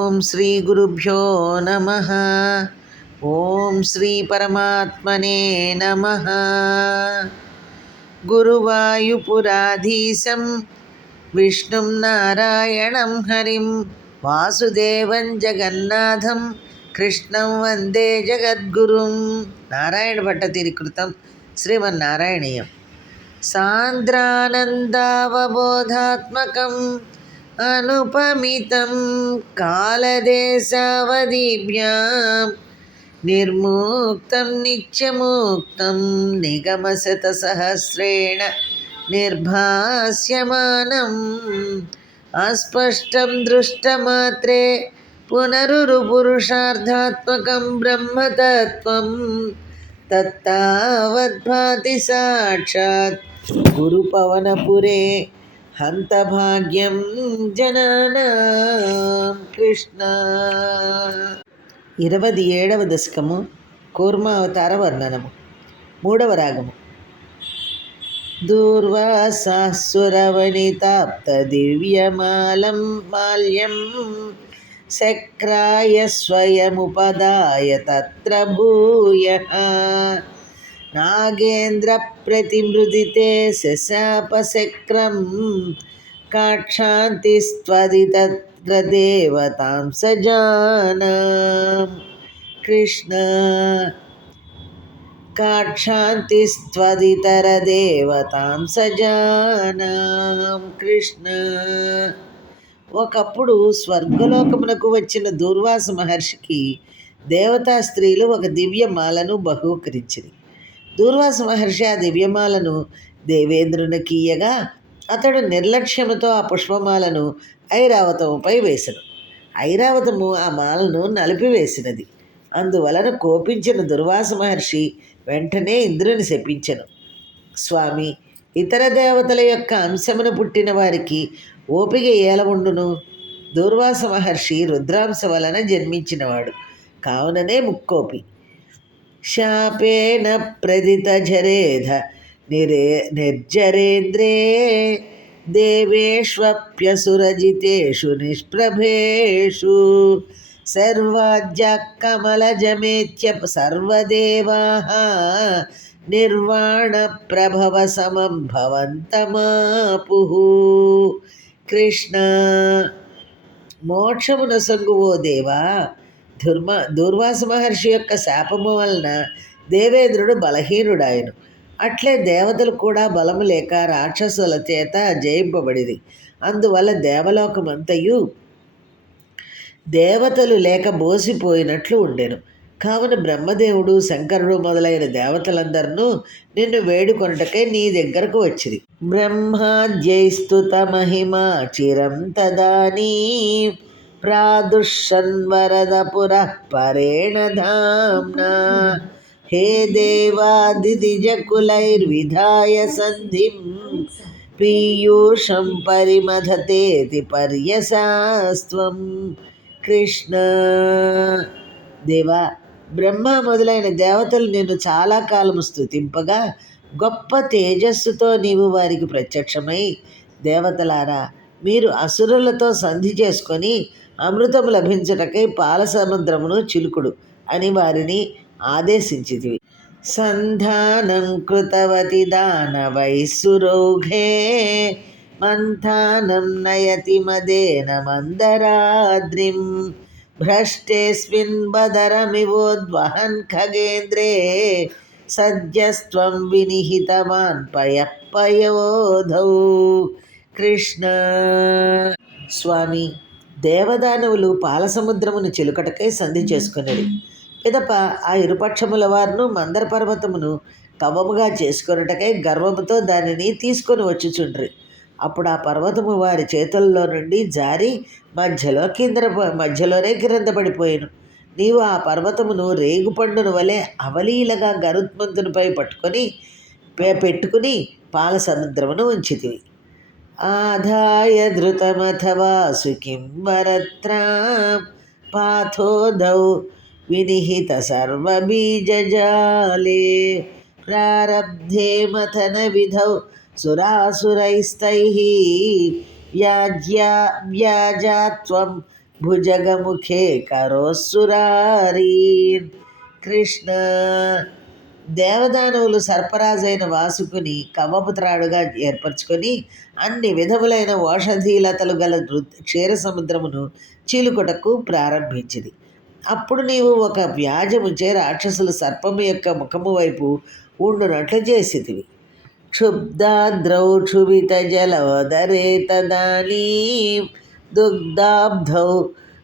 ఓం శ్రీ గురుభ్యో నమః. ఓం శ్రీ పరమాత్మనే నమః. గురువాయుపురాధీశం విష్ణుం నారాయణం హరిం వాసుదేవం జగన్నాథం కృష్ణం వందే జగద్గురుం. నారాయణ భట్టతిరి కృతం శ్రీమన్నారాయణీయం. సాంద్రానందావబోధాత్మకం అనుపమితం కాలదేశావధిభ్యాం నిర్ముక్తం నిత్యముక్తం నిగమశతసహస్రేణ నిర్భాస్యమానం అస్పష్టం దృష్టమాత్రే పునరురుపురుషార్థాత్మకం బ్రహ్మతత్వం తత్తావద్భాతి సాక్షాత్ గురుపవనపురే హంతభాగ్యం జనానాం. కృష్ణ. 27వ దశకము కూర్మావతార వర్ణనము. 3వ రాగము. దూర్వాసాసురవనితాప్త దివ్యమాలం మాల్యం శక్రాయ స్వయముపదాయ తత్ర భూయః నాగేంద్ర ప్రతిమృదితే శశాపశక్రం కాక్షాంతిస్త్వదితత్ర దేవతాం సజానాం. కృష్ణ. కాక్షాంతిస్త్వదితర దేవతాం సజానాం. కృష్ణ. ఒకప్పుడు స్వర్గలోకమునకు వచ్చిన దూర్వాస మహర్షికి దేవతా స్త్రీలు ఒక దివ్యమాలను బహూకరించింది. దూర్వాస మహర్షి ఆ దివ్యమాలను దేవేంద్రునికి ఇయ్యగా అతడు నిర్లక్ష్యముతో ఆ పుష్పమాలను ఐరావతముపై వేసెను. ఐరావతము ఆ మాలను నలిపివేసినది. అందువలన కోపించిన దుర్వాస మహర్షి వెంటనే ఇంద్రుని శపించెను. స్వామి, ఇతర దేవతల యొక్క అంశమును పుట్టిన వారికి ఓపిక ఏల ఉండును? దూర్వాస మహర్షి రుద్రాంశ వలన జన్మించినవాడు కావుననే ముక్కోపి. శాపేన ప్రదితజరేధ నిర్జరేంద్రే దేవేష్వప్యసురజితేషు నిష్ప్రభేషు సర్వాజ్యకమలజమేత్య సర్వదేవాః నిర్వాణ ప్రభవ సమం భవంతమాపుః. కృష్ణ. మోక్షమునసంగు ఓ దేవా, దూర్వాస మహర్షి యొక్క శాపము వలన దేవేంద్రుడు బలహీనుడాయను. అట్లే దేవతలు కూడా బలము లేక రాక్షసుల చేత జయింపబడిది. అందువల్ల దేవలోకమంతయు దేవతలు లేక బోసిపోయినట్లు ఉండెను. కావున బ్రహ్మదేవుడు, శంకరుడు మొదలైన దేవతలందరూ నిన్ను వేడుకొనుటకై నీ దగ్గరకు వచ్చిరి. బ్రహ్మాద్యైస్తుత మహిమా చిరం తదానీ ప్రాదుషన్వరద పురః పరేణ ధామ్నా హే దేవాదిదిజకులైర్విధాయ సంధిం పీయూషం పరిమథతేతి పర్యసాస్త్వం. కృష్ణ. దేవా, బ్రహ్మ మొదలైన దేవతలు నిన్ను చాలా కాలము స్తుతింపగా గొప్ప తేజస్సుతో నీవు వారికి ప్రత్యక్షమై, దేవతలారా, మీరు అసురులతో సంధి చేసుకొని అమృతము లభించుటకై పాల సముద్రమును చిలుకుడు అని వారిని ఆదేశించితివి. సంధానం కృతవతి దానవైసురౌఘే మంథానం నయతి మదేన మందరాద్రిం భ్రష్టేస్మిన్ బదరమివోద్వహన్ ఖగేంద్రే సద్యస్త్వం వినిహితవాన్ పయఃపయోధౌ. కృష్ణ. స్వామి, దేవదానవులు పాలసముద్రమును చిలుకటకై సంధి చేసుకునేది. పిదప ఆ ఇరుపక్షముల వారును మందర పర్వతమును కవ్వముగా చేసుకొనుటకై గర్వముతో దానిని తీసుకొని వచ్చుచుండ్రి. అప్పుడు ఆ పర్వతము వారి చేతుల్లో నుండి జారి మధ్యలోనే కింద పడిపోయాను. నీవు ఆ పర్వతమును రేగుపండును వలె అవలీలగా గరుత్మంతునిపై పెట్టుకుని పాల సముద్రమును ఉంచితివి. ఆదాయ ధృతమథవా సుఖిం వరత్రాం పాథోదౌ వినిహిత సర్వబీజజాలే ప్రారబ్ధే మథన విధౌ సురాసురైస్తైః వ్యాజ్యాత్వం భుజగముఖే కరోస్సురారీన్. కృష్ణ. దేవదానవులు సర్పరాజైన వాసుకుని కవ్వపు త్రాడుగా ఏర్పరచుకొని అన్ని విధములైన ఓషధీలతలు గల క్షీర సముద్రమును చీలుకొటకు ప్రారంభించింది. అప్పుడు నీవు ఒక వ్యాజముచే రాక్షసులు సర్పము యొక్క ముఖము వైపు ఉండునట్లు చేసితివి. క్షుబ్దాద్రౌ క్షుభిత జలోదరే తదానీం దుగ్ధాబ్ధౌ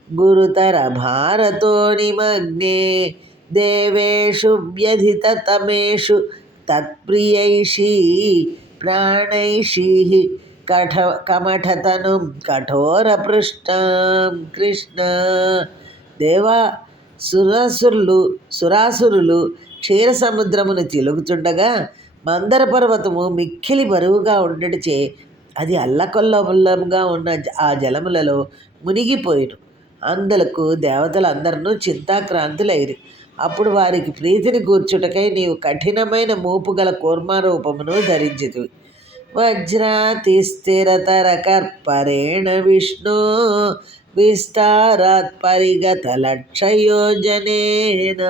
గురుతర భారతో నిమగ్నే దేవేషు వ్యధితతమేషు తత్ప్రియైషీ ప్రాణైషీ కమఠతనుం కఠోరపృష్టాం. కృష్ణ. దేవా, సురాసురులు క్షీర సముద్రమును చిలుకుచుండగా మందర పర్వతము మిక్కిలి బరువుగా ఉండడిచే అది అల్లకొల్లముగా ఉన్న ఆ జలములలో మునిగిపోయిను. అందులకు దేవతలందరూ చింతాక్రాంతులైరి. అప్పుడు వారికి ప్రీతిని కూర్చుటకై నీవు కఠినమైన మూపు గల కూర్మారూపమును ధరించితివి. వజ్రాతి స్థిరతర కర్పరేణ విష్ణు విస్తారాత్ పరిగత లక్షయోజనేన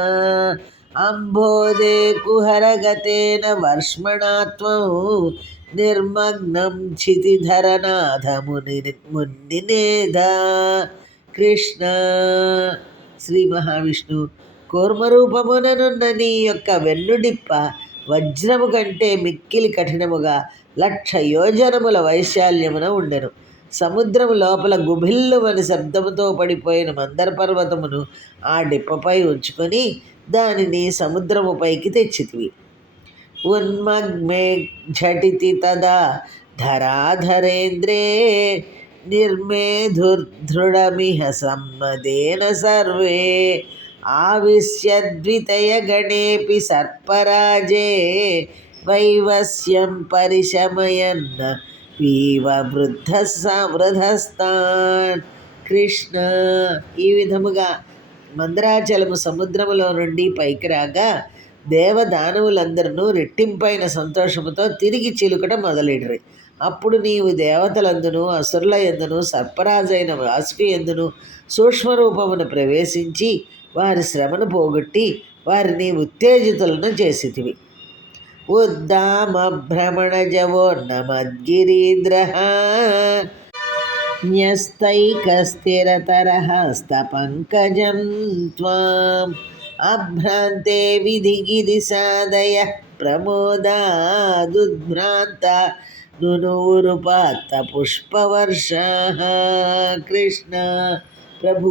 అంబోదే కుహరగతేన వర్ష్మణాత్వం నిర్మగ్నం క్షితిధరనాథమునినేధ. కృష్ణ. శ్రీ మహావిష్ణు కూర్మరూపముననున్న నీ యొక్క వెన్నుడిప్ప వజ్రము కంటే మిక్కిలి కఠినముగా 1,00,000 యోజనముల వైశాల్యమున ఉండెను. సముద్రము లోపల గుభిల్లుమని శబ్దముతో పడిపోయిన మందర పర్వతమును ఆ డిప్పపై ఉంచుకొని దానిని సముద్రము పైకి తెచ్చితివి. ఉన్మగ్మే ఝటితి తదా ధరాధరేంద్రే నిర్మేధుర్దృఢమిహ సమ్మదేన సర్వే ఆవిశ్యద్వితయ గణేపి సర్పరాజే వైవస్యం పరిశమయన్న వీవ వృద్ధస్థాన్. కృష్ణ. ఈ విధముగా మందరాచలము సముద్రములో నుండి పైకి రాగా దేవదానవులందరూ రెట్టింపైన సంతోషముతో తిరిగి చిలుకట మొదలెడిరి. అప్పుడు నీవు దేవతలందును అసురుల యందును సర్పరాజైన వాసుకి యందును సూక్ష్మరూపమును ప్రవేశించి వారి శ్రమను పోగొట్టి వారిని ఉత్తేజితులను చేసితివి. ఉద్దామ భ్రమణజవోన్నమద్గిరీంద్రః న్యస్తైకస్థిరతరహస్తపంకజం త్వాం అభ్రాంతే విధిగిరిసాదయః ప్రమోదాదుద్భ్రాంత నునూరుపాత్త పుష్పవర్షాః. కృష్ణ. ప్రభు,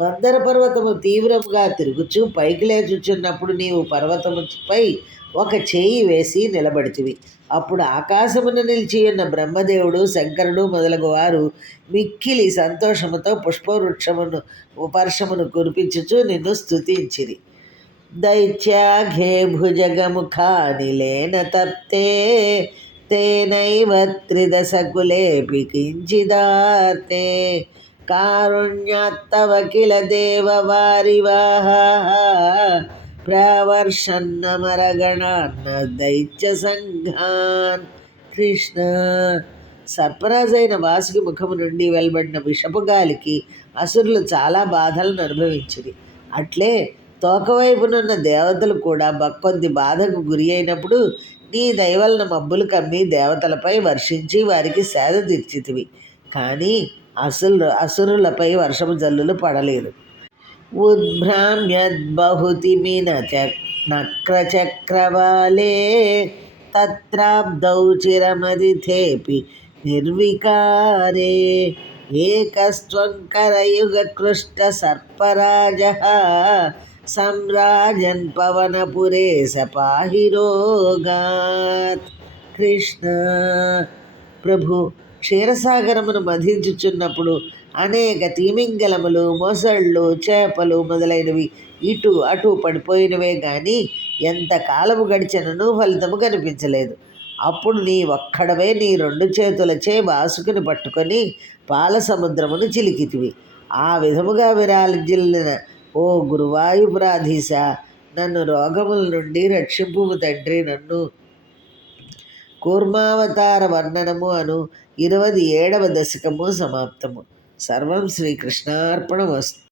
మందర పర్వతము తీవ్రముగా తిరుగుచు పైకి లేచుచున్నప్పుడు నీవు పర్వతముపై ఒక చేయి వేసి నిలబడితివి. అప్పుడు ఆకాశమున నిలిచి ఉన్న బ్రహ్మదేవుడు, శంకరుడు మొదలగు వారు మిక్కిలి సంతోషముతో పుష్పవృక్షమును వర్షమును కురిపించుచు నిన్ను స్తుతించిరి. దైత్యాఘే భుజగముఖానిలేన తప్తే తేనైవ త్రిదశకులేపి కించిదాతే కారుణ్యాత్తవ కిల దేవవారివాహ ప్రవర్షన్నమరగణాన్న దైత్య సంఘాన్. కృష్ణ. సర్పరాజైన వాసుకి ముఖము నుండి వెలువడిన విషపు గాలికి అసురులు చాలా బాధలను అనుభవించింది. అట్లే తోకవైపునున్న దేవతలు కూడా కొద్ది బాధకు గురి అయినప్పుడు నీ దయవలన మబ్బులు కమ్మి దేవతలపై వర్షించి వారికి సేద తీర్చితివి. కానీ అసురులపై వర్షము జల్లులు పడలేదు. ఉద్భ్రామ్యద్బహుతిమిన నక్రచక్రవాలే తత్రాబ్దౌ చిరమదిథేపి నిర్వికారే ఏకస్త్వంకరయుగకృష్ట సర్పరాజః సంరాజన్ పవనపురే సపాహి రోగాత్. కృష్ణ. ప్రభు, క్షీరసాగరమును మధించుచున్నప్పుడు అనేక తిమింగలములు, మొసళ్ళు, చేపలు మొదలైనవి ఇటు అటు పడిపోయినవే గాని ఎంతకాలము గడిచినను ఫలితము కనిపించలేదు. అప్పుడు నీ ఒక్కడవే నీ 2 చేతులచే వాసుకుని పట్టుకొని పాల సముద్రమును చిలికితివి. ఆ విధముగా విరాజిల్లిన ఓ గురువాయుపురాధీశ, నన్ను రోగముల నుండి రక్షింపుము తండ్రి. నన్ను. కూర్మావతార వర్ణనము అను 27వ దశకము సమాప్తము. సర్వం శ్రీకృష్ణార్పణమస్తు.